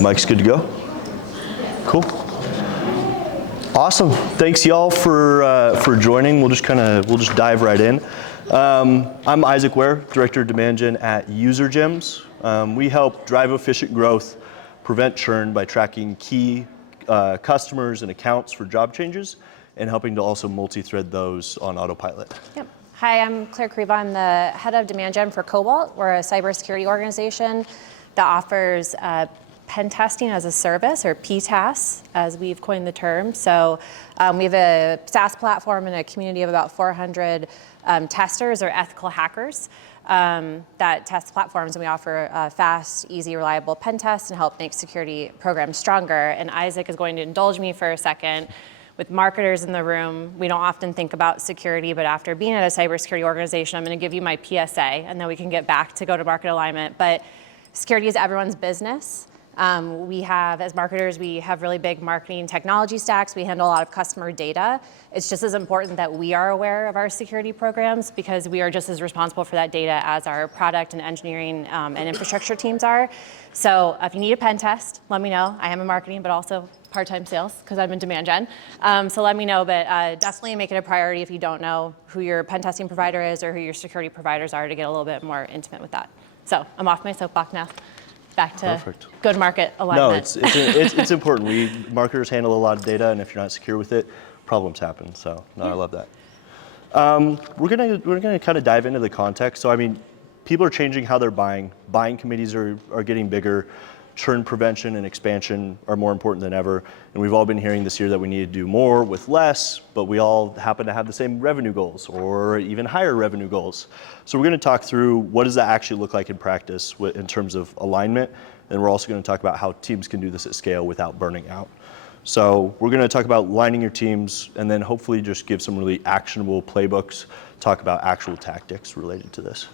Mike's good to go? Cool. Awesome. Thanks y'all for joining. We'll just dive right in. I'm Isaac Ware, Director of Demand Gen at UserGems. We help drive efficient growth, prevent churn by tracking key customers and accounts for job changes, and helping to also multi-thread those on autopilot. Yep. Hi, I'm Clare Corriveau. I'm the head of Demand Gen for Cobalt. We're a cybersecurity organization that offers pen testing as a service, or PTAS, as we've coined the term. So we have a SaaS platform and a community of about 400 testers or ethical hackers that test platforms, and we offer fast, easy, reliable pen tests and help make security programs stronger. And Isaac is going to indulge me for a second. With marketers in the room, we don't often think about security, but after being at a cybersecurity organization, I'm going to give you my PSA, and then we can get back to go-to-market alignment. But security is everyone's business. As marketers, we have really big marketing technology stacks. We handle a lot of customer data. It's just as important that we are aware of our security programs, because we are just as responsible for that data as our product and engineering and infrastructure teams are. So if you need a pen test, let me know. I am in marketing, but also part-time sales, because I'm in Demand Gen. So let me know, but definitely make it a priority if you don't know who your pen testing provider is or who your security providers are, to get a little bit more intimate with that. So I'm off my soapbox now. Back to good market alignment. No, it's important. Marketers handle a lot of data, and if you're not secure with it, problems happen. So no, I love that. We're gonna kind of dive into the context. So I mean, people are changing how they're buying. Buying committees are getting bigger. Churn prevention and expansion are more important than ever. And we've all been hearing this year that we need to do more with less, but we all happen to have the same revenue goals or even higher revenue goals. So we're going to talk through what does that actually look like in practice in terms of alignment. And we're also going to talk about how teams can do this at scale without burning out. So we're going to talk about lining your teams, and then hopefully just give some really actionable playbooks, talk about actual tactics related to this.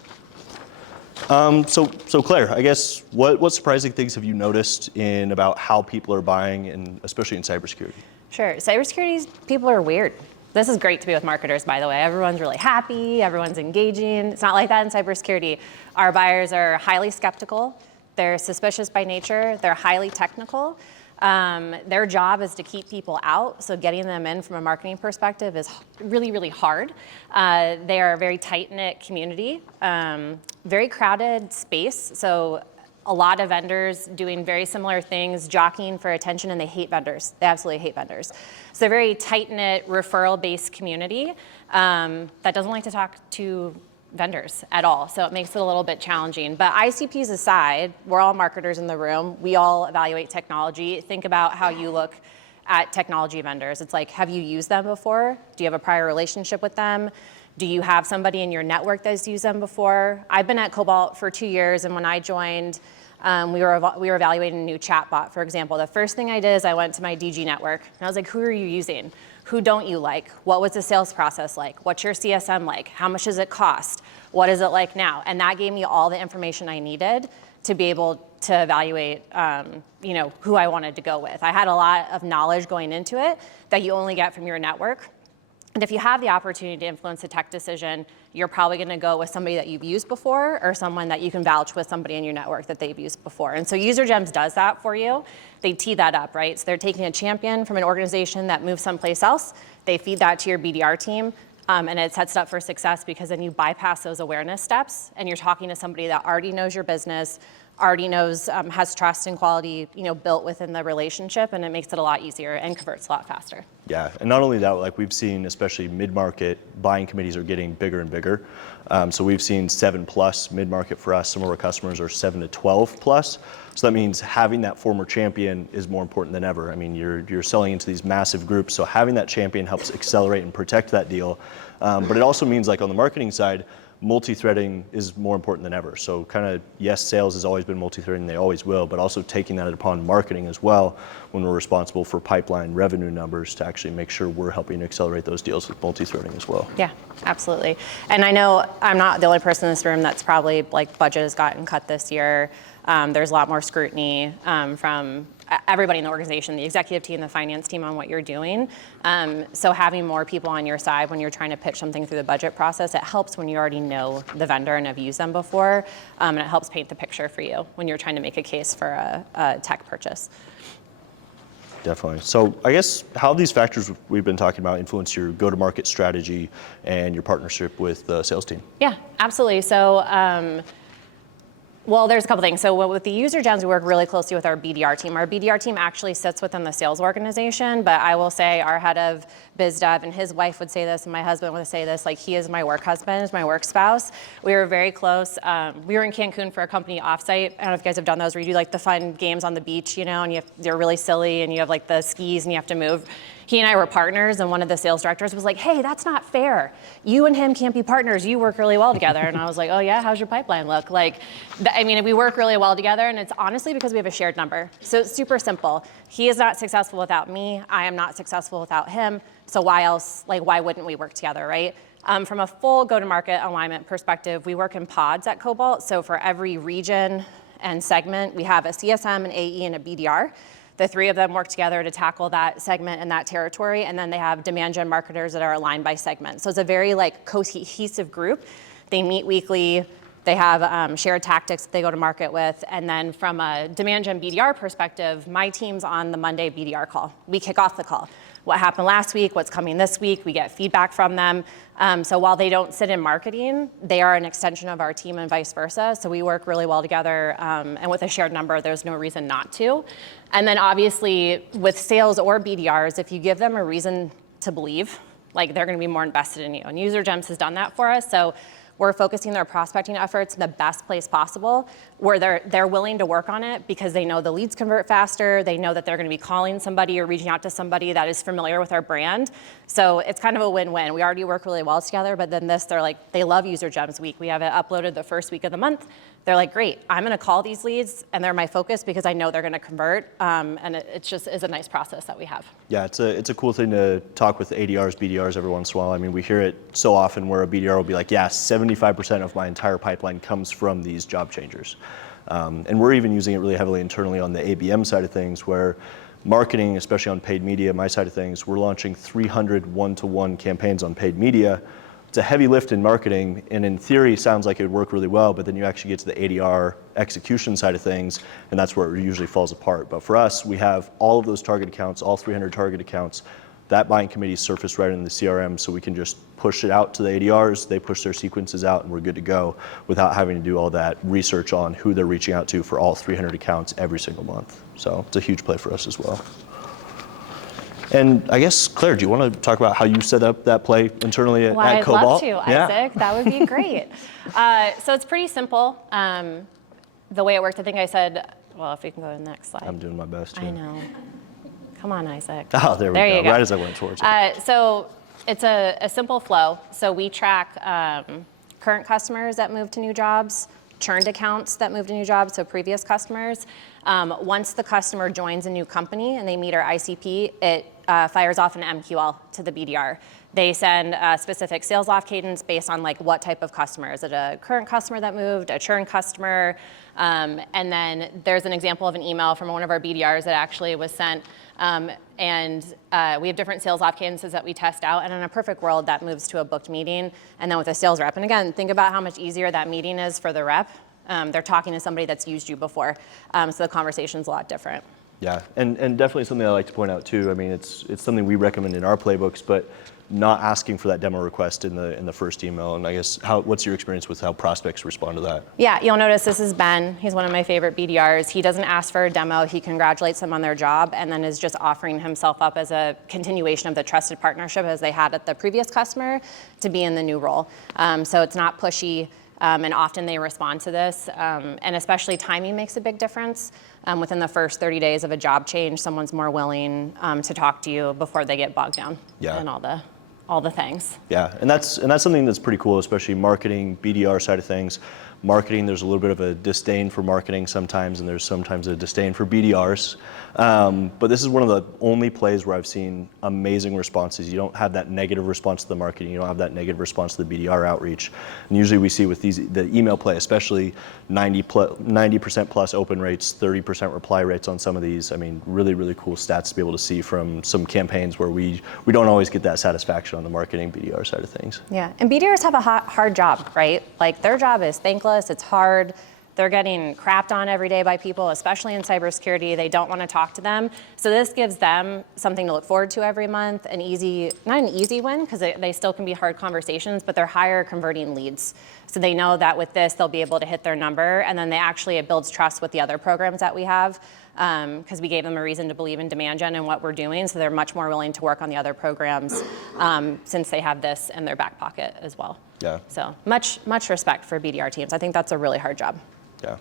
So Claire, I guess what surprising things have you noticed about how people are buying, and especially in cybersecurity? Sure. Cybersecurity people are weird. This is great to be with marketers, by the way. Everyone's really happy. Everyone's engaging. It's not like that in cybersecurity. Our buyers are highly skeptical. They're suspicious by nature. They're highly technical. Their job is to keep people out, so getting them in from a marketing perspective is really, really hard. They are a very tight-knit community, very crowded space, so a lot of vendors doing very similar things, jockeying for attention, and they hate vendors. They absolutely hate vendors. So they're a very tight-knit, referral-based community that doesn't like to talk to vendors at all, so it makes it a little bit challenging. But ICPs aside, we're all marketers in the room. We all evaluate technology. Think about how you look at technology vendors. It's like, have you used them before? Do you have a prior relationship with them? Do you have somebody in your network that's used them before? I've been at Cobalt for 2 years, and when I joined, we were evaluating a new chatbot, for example. The first thing I did is I went to my DG network, and I was like, who are you using? Who don't you like? What was the sales process like? What's your CSM like? How much does it cost? What is it like now? And that gave me all the information I needed to be able to evaluate who I wanted to go with. I had a lot of knowledge going into it that you only get from your network. And if you have the opportunity to influence a tech decision, you're probably going to go with somebody that you've used before, or someone that you can vouch with, somebody in your network that they've used before. And so UserGems does that for you. They tee that up, right? So they're taking a champion from an organization that moves someplace else. They feed that to your BDR team, and it sets it up for success, because then you bypass those awareness steps, and you're talking to somebody that already knows your business, already knows, has trust and quality, built within the relationship, and it makes it a lot easier and converts a lot faster. Yeah, and not only that, like we've seen, especially mid-market, buying committees are getting bigger and bigger. So we've seen 7+ mid-market for us. Some of our customers are 7 to 12+. So that means having that former champion is more important than ever. I mean, you're selling into these massive groups, so having that champion helps accelerate and protect that deal. But it also means, like on the marketing side, multi-threading is more important than ever. So kind of, yes, sales has always been multi-threading, they always will, but also taking that upon marketing as well, when we're responsible for pipeline revenue numbers, to actually make sure we're helping to accelerate those deals with multi-threading as well. Yeah, absolutely. And I know I'm not the only person in this room that's probably, like, budget has gotten cut this year. There's a lot more scrutiny from everybody in the organization, the executive team, the finance team on what you're doing. So having more people on your side when you're trying to pitch something through the budget process, it helps when you already know the vendor and have used them before. And it helps paint the picture for you when you're trying to make a case for a tech purchase. Definitely. So I guess how have these factors we've been talking about influence your go-to-market strategy and your partnership with the sales team? Yeah, absolutely. So, well, there's a couple things. So with the UserGems, we work really closely with our BDR team. Our BDR team actually sits within the sales organization, but I will say our head of biz dev and his wife would say this, and my husband would say this, like he is my work husband, my work spouse. We were very close. We were in Cancun for a company offsite. I don't know if you guys have done those where you do like the fun games on the beach, you know, and they're really silly and you have like the skis and you have to move. He and I were partners, and one of the sales directors was like, hey, that's not fair. You and him can't be partners. You work really well together. And I was like, oh yeah, how's your pipeline look? Like, I mean, we work really well together, and it's honestly because we have a shared number. So it's super simple. He is not successful without me. I am not successful without him. So why else, like why wouldn't we work together, right? From a full go-to-market alignment perspective, we work in pods at Cobalt. So for every region and segment, we have a CSM, an AE, and a BDR. The three of them work together to tackle that segment and that territory, and then they have demand gen marketers that are aligned by segment. So it's a very like cohesive group. They meet weekly. They have shared tactics that they go to market with. And then from a demand gen BDR perspective, my team's on the Monday BDR call. We kick off the call. What happened last week, what's coming this week, we get feedback from them. So while they don't sit in marketing, they are an extension of our team and vice versa. So we work really well together, and with a shared number, there's no reason not to. And then obviously with sales or BDRs, if you give them a reason to believe, like they're gonna be more invested in you. And UserGems has done that for us. So we're focusing their prospecting efforts in the best place possible, where they're willing to work on it because they know the leads convert faster. They know that they're going to be calling somebody or reaching out to somebody that is familiar with our brand. So it's kind of a win-win. We already work really well together, but then they're like, they love UserGems week. We have it uploaded the first week of the month. They're like, great, I'm going to call these leads, and they're my focus because I know they're going to convert. And it just is a nice process that we have. Yeah, it's a cool thing to talk with ADRs, BDRs every once in a while. I mean, we hear it so often where a BDR will be like, yeah, 75% of my entire pipeline comes from these job changers. And we're even using it really heavily internally on the ABM side of things, where marketing, especially on paid media, my side of things, we're launching 300 one-to-one campaigns on paid media. It's a heavy lift in marketing, and in theory sounds like it would work really well, but then you actually get to the ADR execution side of things, and that's where it usually falls apart. But for us, we have all of those target accounts, all 300 target accounts. That buying committee is surfaced right in the CRM, so we can just push it out to the ADRs, they push their sequences out, and we're good to go without having to do all that research on who they're reaching out to for all 300 accounts every single month. So it's a huge play for us as well. And I guess, Claire, do you want to talk about how you set up that play internally at Cobalt? I'd love to, Isaac. That would be great. So it's pretty simple. The way it worked, I think I said, well, if we can go to the next slide. I'm doing my best here. I know. Come on, Isaac. Oh, there we go. You go. Right as I went towards it. So it's a simple flow. So we track current customers that move to new jobs, churned accounts that move to new jobs, so previous customers. Once the customer joins a new company and they meet our ICP, it fires off an MQL to the BDR. They send a specific sales off cadence based on like what type of customer. Is it a current customer that moved, a churn customer? And then there's an example of an email from one of our BDRs that actually was sent. And we have different sales off cadences that we test out. And in a perfect world, that moves to a booked meeting. And then with a sales rep. And again, think about how much easier that meeting is for the rep. They're talking to somebody that's used you before. So the conversation's a lot different. Yeah, and definitely something I like to point out too. I mean, it's something we recommend in our playbooks, but not asking for that demo request in the first email. And I guess what's your experience with how prospects respond to that? Yeah, you'll notice this is Ben. He's one of my favorite BDRs. He doesn't ask for a demo. He congratulates them on their job and then is just offering himself up as a continuation of the trusted partnership as they had at the previous customer to be in the new role. So it's not pushy. And often they respond to this, and especially timing makes a big difference. Within the first 30 days of a job change, someone's more willing to talk to you before they get bogged down in all the things. Yeah, and that's something that's pretty cool, especially marketing, BDR side of things. marketing, there's a little bit of a disdain for marketing sometimes, and there's sometimes a disdain for BDRs. But this is one of the only plays where I've seen amazing responses. You don't have that negative response to the marketing. You don't have that negative response to the BDR outreach. And usually we see with the email play, especially 90% plus open rates, 30% reply rates on some of these. I mean, really, really cool stats to be able to see from some campaigns where we don't always get that satisfaction on the marketing BDR side of things. Yeah, and BDRs have a hard job, right? Like their job is thankless, it's hard. They're getting crapped on every day by people, especially in cybersecurity. They don't want to talk to them. So this gives them something to look forward to every month, not an easy win, because they still can be hard conversations, but they're higher converting leads. So they know that with this, they'll be able to hit their number, and then it builds trust with the other programs that we have, because we gave them a reason to believe in demand gen and what we're doing, so they're much more willing to work on the other programs since they have this in their back pocket as well. Yeah. So much respect for BDR teams. I think that's a really hard job. Yeah.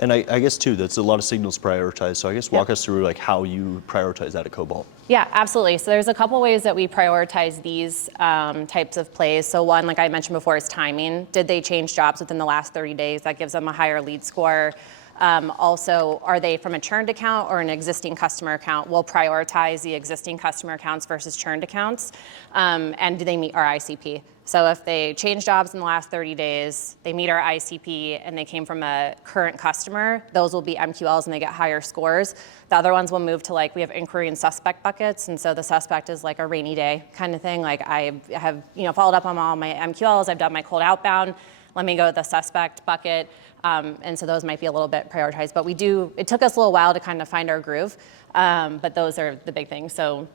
And I guess too, that's a lot of signals prioritized. So I guess walk us through like how you prioritize that at Cobalt. Yeah, absolutely. So there's a couple ways that we prioritize these types of plays. So one, like I mentioned before, is timing. Did they change jobs within the last 30 days? That gives them a higher lead score. Also, are they from a churned account or an existing customer account? We'll prioritize the existing customer accounts versus churned accounts. And do they meet our ICP? So if they change jobs in the last 30 days, they meet our ICP, and they came from a current customer, those will be MQLs and they get higher scores. The other ones will move to we have inquiry and suspect buckets. And so the suspect is like a rainy day kind of thing. Like I have followed up on all my MQLs, I've done my cold outbound, let me go with the suspect bucket. And so those might be a little bit prioritized, but it took us a little while to kind of find our groove, but those are the big things. So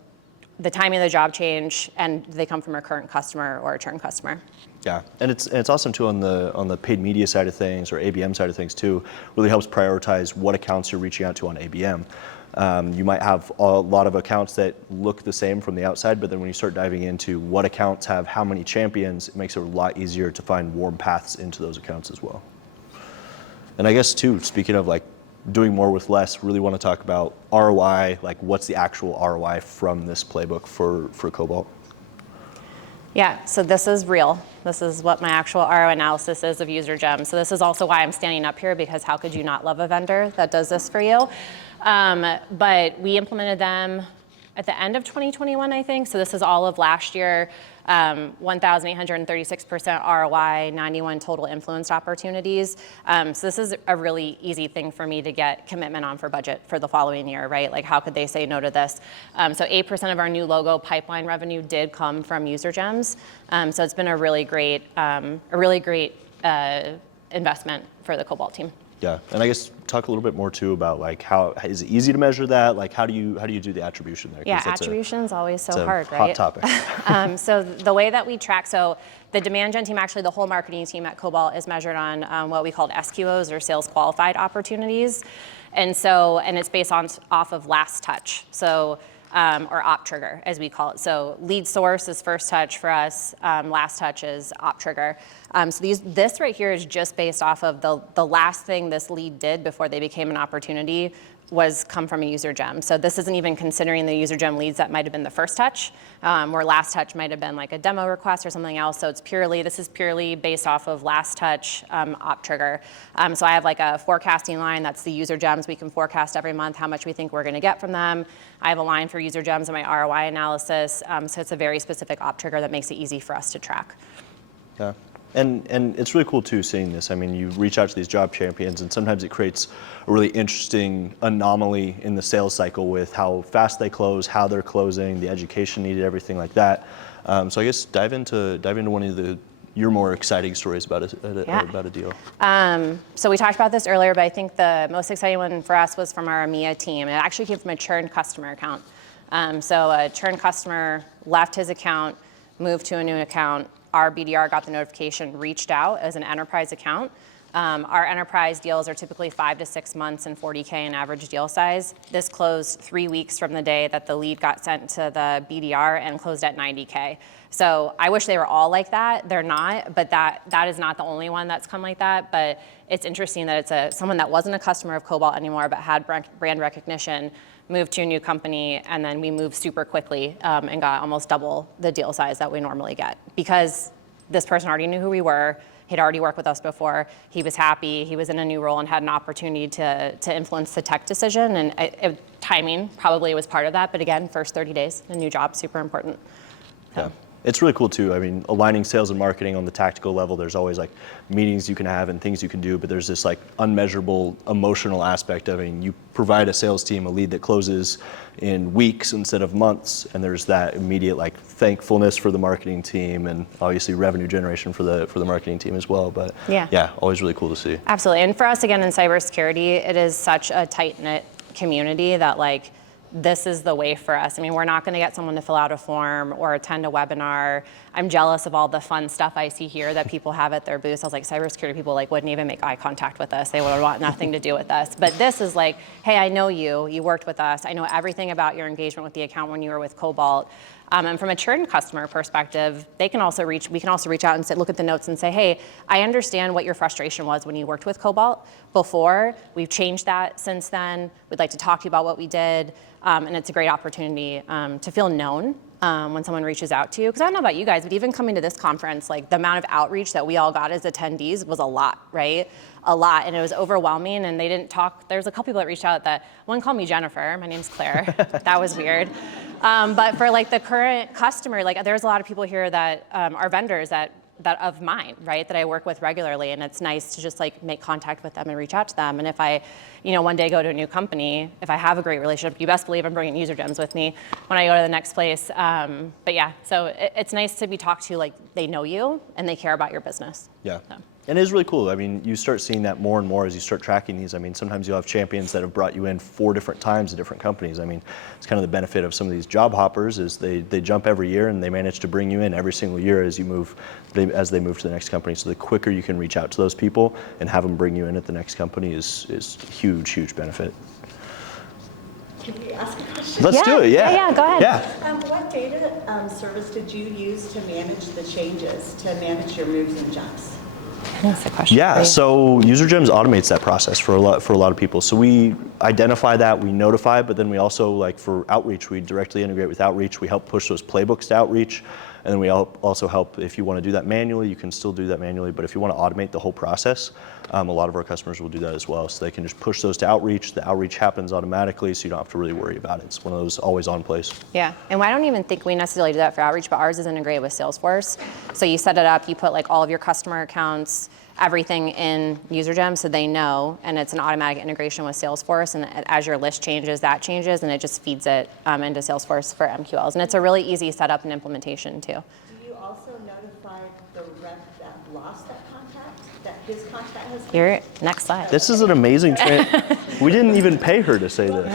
the timing of the job change, and do they come from a current customer or a churn customer? Yeah, and it's awesome too on the paid media side of things or ABM side of things too. Really helps prioritize what accounts you're reaching out to on ABM. You might have a lot of accounts that look the same from the outside, but then when you start diving into what accounts have how many champions, it makes it a lot easier to find warm paths into those accounts as well. And I guess too, speaking of doing more with less, really want to talk about ROI, what's the actual ROI from this playbook for Cobalt? Yeah, so this is real. This is what my actual ROI analysis is of UserGems. So this is also why I'm standing up here, because how could you not love a vendor that does this for you? But we implemented them at the end of 2021, I think. So this is all of last year. 1,836% ROI, 91 total influenced opportunities. So this is a really easy thing for me to get commitment on for budget for the following year, right? Like how could they say no to this? So 8% of our new logo pipeline revenue did come from UserGems. So it's been a really great investment for the Cobalt team. Yeah, and I guess talk a little bit more too about how is it easy to measure that? How do you do the attribution there? Yeah, attribution is always so hard, right? Hot topic. So the way that we track, so the demand gen team, actually the whole marketing team at Cobalt is measured on what we called SQOs, or sales qualified opportunities, and it's based off of last touch. So or op trigger, as we call it. So lead source is first touch for us. Last touch is op trigger. So this right here is just based off of the last thing this lead did before they became an opportunity was come from a UserGem. So this isn't even considering the UserGem leads that might have been the first touch, where last touch might have been like a demo request or something else. So this is purely based off of last touch op trigger. So I have like a forecasting line, that's the UserGems. We can forecast every month how much we think we're gonna get from them. I have a line for UserGems in my ROI analysis. So it's a very specific op trigger that makes it easy for us to track. Yeah. And it's really cool too seeing this. I mean, you reach out to these job champions, and sometimes it creates a really interesting anomaly in the sales cycle with how fast they close, how they're closing, the education needed, everything like that. So I guess dive into one of your more exciting stories about a deal. So we talked about this earlier, but I think the most exciting one for us was from our EMEA team. It actually came from a churned customer account. So a churned customer left his account, moved to a new account. Our BDR got the notification, reached out as an enterprise account. Our enterprise deals are typically 5 to 6 months and 40K in average deal size. This closed 3 weeks from the day that the lead got sent to the BDR and closed at 90K. So I wish they were all like that. They're not, but that is not the only one that's come like that. But it's interesting that it's someone that wasn't a customer of Cobalt anymore, but had brand recognition, moved to a new company, and then we moved super quickly and got almost double the deal size that we normally get, because this person already knew who we were. He'd already worked with us before. He was happy. He was in a new role and had an opportunity to influence the tech decision. And timing probably was part of that. But again, first 30 days, a new job, super important. Yeah. It's really cool too. I mean, aligning sales and marketing on the tactical level, there's always like meetings you can have and things you can do, but there's this like unmeasurable emotional aspect of it. And you provide a sales team a lead that closes in weeks instead of months, and there's that immediate like thankfulness for the marketing team and obviously revenue generation for the marketing team as well. But yeah, always really cool to see. Absolutely. And for us, again, in cybersecurity, it is such a tight-knit community that like, this is the way for us. I mean, we're not going to get someone to fill out a form or attend a webinar. I'm jealous of all the fun stuff I see here that people have at their booths. I was like, cybersecurity people like wouldn't even make eye contact with us. They would want nothing to do with us. But this is like, hey, I know you. You worked with us. I know everything about your engagement with the account when you were with Cobalt. And from a churn customer perspective, we can also reach out and say, look at the notes and say, hey, I understand what your frustration was when you worked with Cobalt before. We've changed that since then. We'd like to talk to you about what we did. And it's a great opportunity to feel known when someone reaches out to you. Because I don't know about you guys, but even coming to this conference, like the amount of outreach that we all got as attendees was a lot, right? A lot, and it was overwhelming, and they didn't talk. There's a couple people that reached out that, one called me Jennifer, my name's Claire. That was weird. But for like the current customer, like there's a lot of people here that are vendors that of mine, right, that I work with regularly, and it's nice to just like make contact with them and reach out to them. And if I, one day go to a new company, if I have a great relationship, you best believe I'm bringing UserGems with me when I go to the next place. But yeah, so it's nice to be talked to like they know you and they care about your business. Yeah. So. And it is really cool. I mean, you start seeing that more and more as you start tracking these. I mean, sometimes you'll have champions that have brought you in 4 different times at different companies. I mean, it's kind of the benefit of some of these job hoppers is they jump every year and they manage to bring you in every single year as they move to the next company. So the quicker you can reach out to those people and have them bring you in at the next company is huge benefit. Can we ask a question? Let's do it, yeah. Yeah, go ahead. Yeah. What data service did you use to manage the changes, to manage your moves and jumps? That's the question. Yeah, so UserGems automates that process for a lot of people. So we identify that, we notify, but then we also, like for outreach, we directly integrate with outreach. We help push those playbooks to outreach, and then we also help if you want to do that manually, you can still do that manually, but if you want to automate the whole process, a lot of our customers will do that as well. So they can just push those to outreach. The outreach happens automatically, so you don't have to really worry about it. It's one of those always on plays. Yeah, and I don't even think we necessarily do that for outreach, but ours is integrated with Salesforce. So you set it up, you put like all of your customer accounts, everything in UserGems so they know, and it's an automatic integration with Salesforce, and as your list changes, that changes, and it just feeds it into Salesforce for MQLs. And it's a really easy setup and implementation too. Do you also notify the rep that lost that contact, that his contact has been? Here, next slide. This is an amazing we didn't even pay her to say this.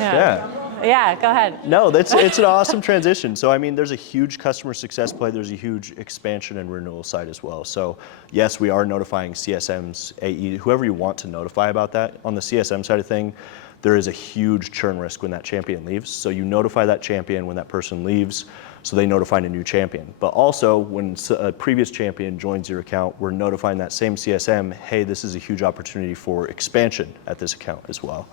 Yeah, go ahead. No, it's an awesome transition. So I mean, there's a huge customer success play. There's a huge expansion and renewal side as well. So yes, we are notifying CSMs, AE, whoever you want to notify about that. On the CSM side of thing, there is a huge churn risk when that champion leaves. So you notify that champion when that person leaves, so they notify a new champion. But also, when a previous champion joins your account, we're notifying that same CSM, hey, this is a huge opportunity for expansion at this account as well.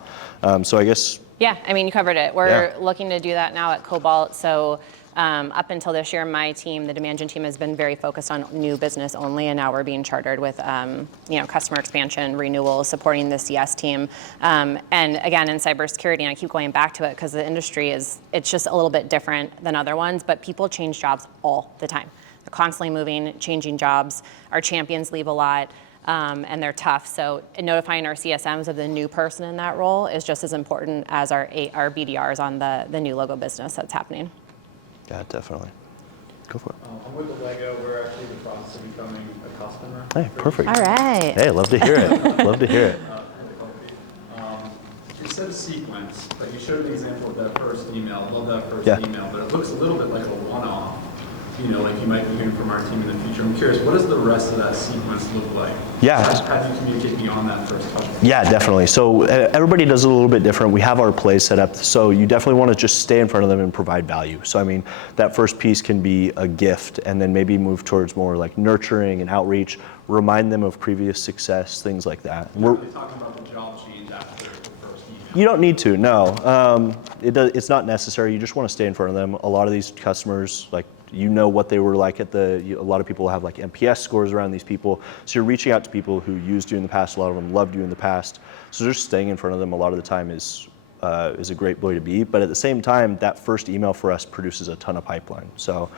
So I guess. Yeah, I mean, you covered it. We're looking to do that now at Cobalt. So up until this year, my team, the demand gen team, has been very focused on new business only, and now we're being chartered with customer expansion, renewal, supporting the CS team. And again, in cybersecurity, and I keep going back to it because the industry it's just a little bit different than other ones, but people change jobs all the time. They're constantly moving, changing jobs. Our champions leave a lot. And they're tough. So notifying our CSMs of the new person in that role is just as important as our BDRs on the new logo business that's happening. Yeah, definitely. Go for it. I'm with the Lego. We're actually in the process of becoming a customer. Hey, perfect. All right. Hey, love to hear it. Love to hear it. You said sequence, but you showed an example of that first email. Love that first Yeah. email, but it looks a little bit like a one-off. Like you might be hearing from our team in the future. I'm curious, what does the rest of that sequence look like? Yeah. How do you communicate beyond that first touch? Yeah, definitely. So everybody does it a little bit different. We have our plays set up, so you definitely want to just stay in front of them and provide value. So I mean, that first piece can be a gift, and then maybe move towards more like nurturing and outreach, remind them of previous success, things like that. We're really talking about the job change after the first email. You don't need to, no. It's not necessary. You just want to stay in front of them. A lot of these customers, like, You know what they were like a lot of people have like NPS scores around these people. So you're reaching out to people who used you in the past. A lot of them loved you in the past. So just staying in front of them a lot of the time is a great way to be. But at the same time, that first email for us produces a ton of pipeline. So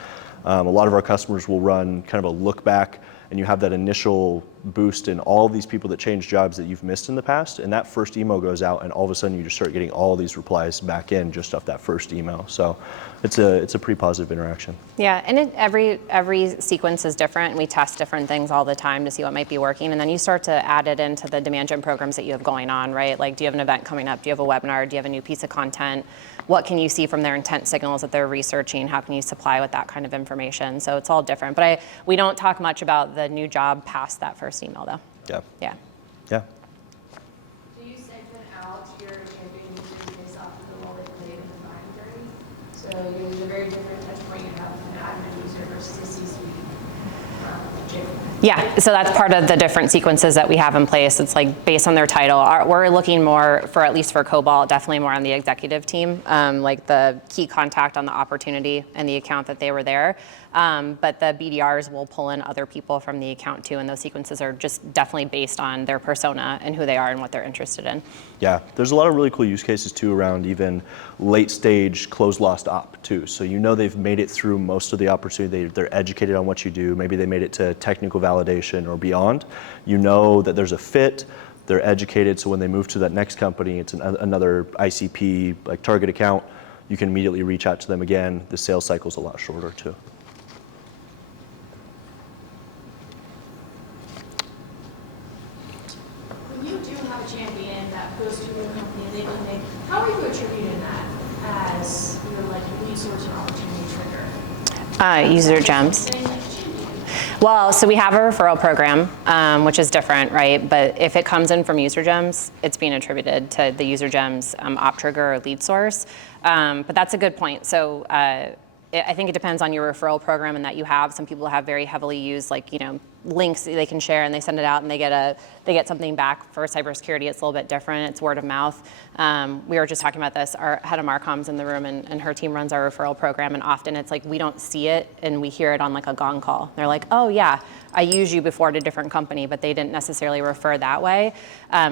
a lot of our customers will run kind of a look back, and you have that initial boost in all of these people that changed jobs that you've missed in the past, and that first email goes out, and all of a sudden you just start getting all these replies back in just off that first email. So it's a pretty positive interaction. Yeah, and every sequence is different, and we test different things all the time to see what might be working, and then you start to add it into the demand gen programs that you have going on, right? Like, do you have an event coming up? Do you have a webinar? Do you have a new piece of content? What can you see from their intent signals that they're researching? How can you supply with that kind of information? So it's all different. But we don't talk much about the new job past that first email, though. Yeah. Yeah. Yeah. Do you segment out your campaign users based off of the role they played in the buying journey? So you use a very different touch point you have with an admin user versus a C-suite gym. Yeah, so that's part of the different sequences that we have in place. It's like based on their title. We're looking more for, at least for Cobalt, definitely more on the executive team, like the key contact on the opportunity and the account that they were there. But the BDRs will pull in other people from the account too, and those sequences are just definitely based on their persona and who they are and what they're interested in. Yeah, there's a lot of really cool use cases too around even late stage close lost op too. So you know they've made it through most of the opportunity, they're educated on what you do, maybe they made it to technical validation or beyond. You know that there's a fit, they're educated, so when they move to that next company, it's another ICP, like target account, you can immediately reach out to them again. The sales cycle's a lot shorter too. When you do have a champion that goes to your company and they click, how are you attributing that as your like lead source and opportunity trigger? UserGems. Well, so we have a referral program, which is different, right? But if it comes in from UserGems, it's being attributed to the UserGems op trigger or lead source. But that's a good point. So I think it depends on your referral program and that you have. Some people have very heavily used, like, links that they can share, and they send it out and they get something back. For cybersecurity, it's a little bit different. It's word of mouth. We were just talking about this. Our head of Marcom's in the room, and her team runs our referral program, and often it's like we don't see it and we hear it on like a gong call. They're like, oh yeah, I used you before at a different company, but they didn't necessarily refer that way.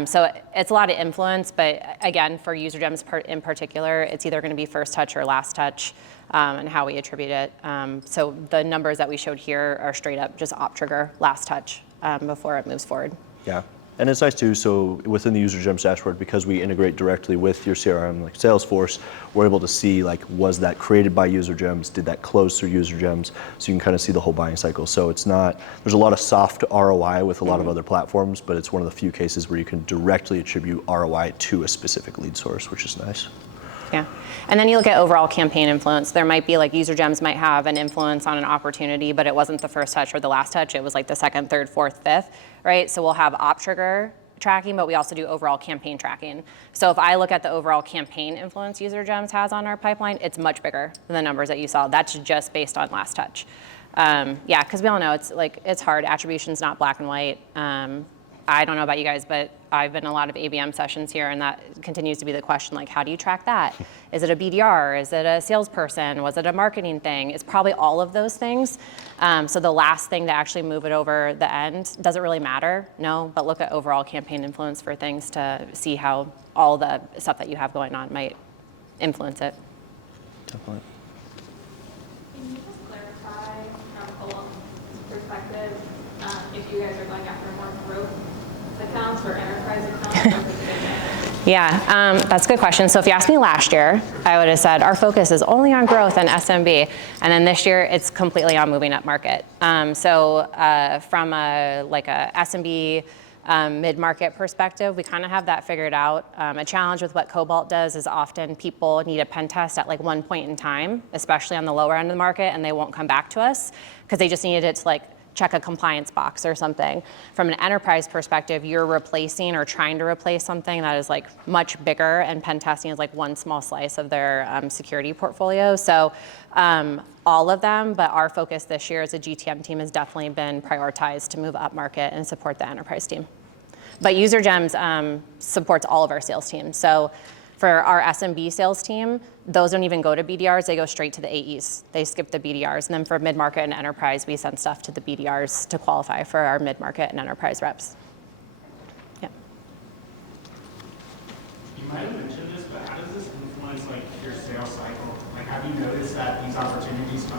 So it's a lot of influence, but again, for UserGems in particular, it's either going to be first touch or last touch. And how we attribute it. So the numbers that we showed here are straight up just op trigger, last touch, before it moves forward. Yeah, and it's nice too, so within the UserGems dashboard, because we integrate directly with your CRM, like Salesforce, we're able to see, like, was that created by UserGems? Did that close through UserGems? So you can kind of see the whole buying cycle. So it's not, there's a lot of soft ROI with a lot of other platforms, but it's one of the few cases where you can directly attribute ROI to a specific lead source, which is nice. Yeah, and then you look at overall campaign influence. There might be, like, UserGems might have an influence on an opportunity, but it wasn't the first touch or the last touch. It was like the second, third, fourth, fifth, right? So we'll have op trigger tracking, but we also do overall campaign tracking. So if I look at the overall campaign influence UserGems has on our pipeline, it's much bigger than the numbers that you saw. That's just based on last touch. Yeah, because we all know it's hard. Attribution's not black and white. I don't know about you guys, but I've been in a lot of ABM sessions here, and that continues to be the question, like, how do you track that? Is it a BDR? Is it a salesperson? Was it a marketing thing? It's probably all of those things. So the last thing to actually move it over the end, does it really matter? No, but look at overall campaign influence for things to see how all the stuff that you have going on might influence it. Definitely. Can you just clarify from a long perspective if you guys are going after more growth accounts or enterprise accounts? Yeah, that's a good question. So if you asked me last year, I would have said our focus is only on growth and SMB. And then this year, it's completely on moving up market. So from a SMB mid-market perspective, we kind of have that figured out. A challenge with what Cobalt does is often people need a pen test at like one point in time, especially on the lower end of the market, and they won't come back to us because they just needed it to like check a compliance box or something. From an enterprise perspective, you're replacing or trying to replace something that is like much bigger, and pen testing is like one small slice of their security portfolio. So all of them, but our focus this year as a GTM team has definitely been prioritized to move up market and support the enterprise team. But UserGems supports all of our sales teams. So For our SMB sales team, those don't even go to BDRs, they go straight to the AEs. They skip the BDRs. And then for mid-market and enterprise, we send stuff to the BDRs to qualify for our mid-market and enterprise reps. Yeah. You might have mentioned this, but how does this influence like your sales cycle? Like, have you noticed that these opportunities come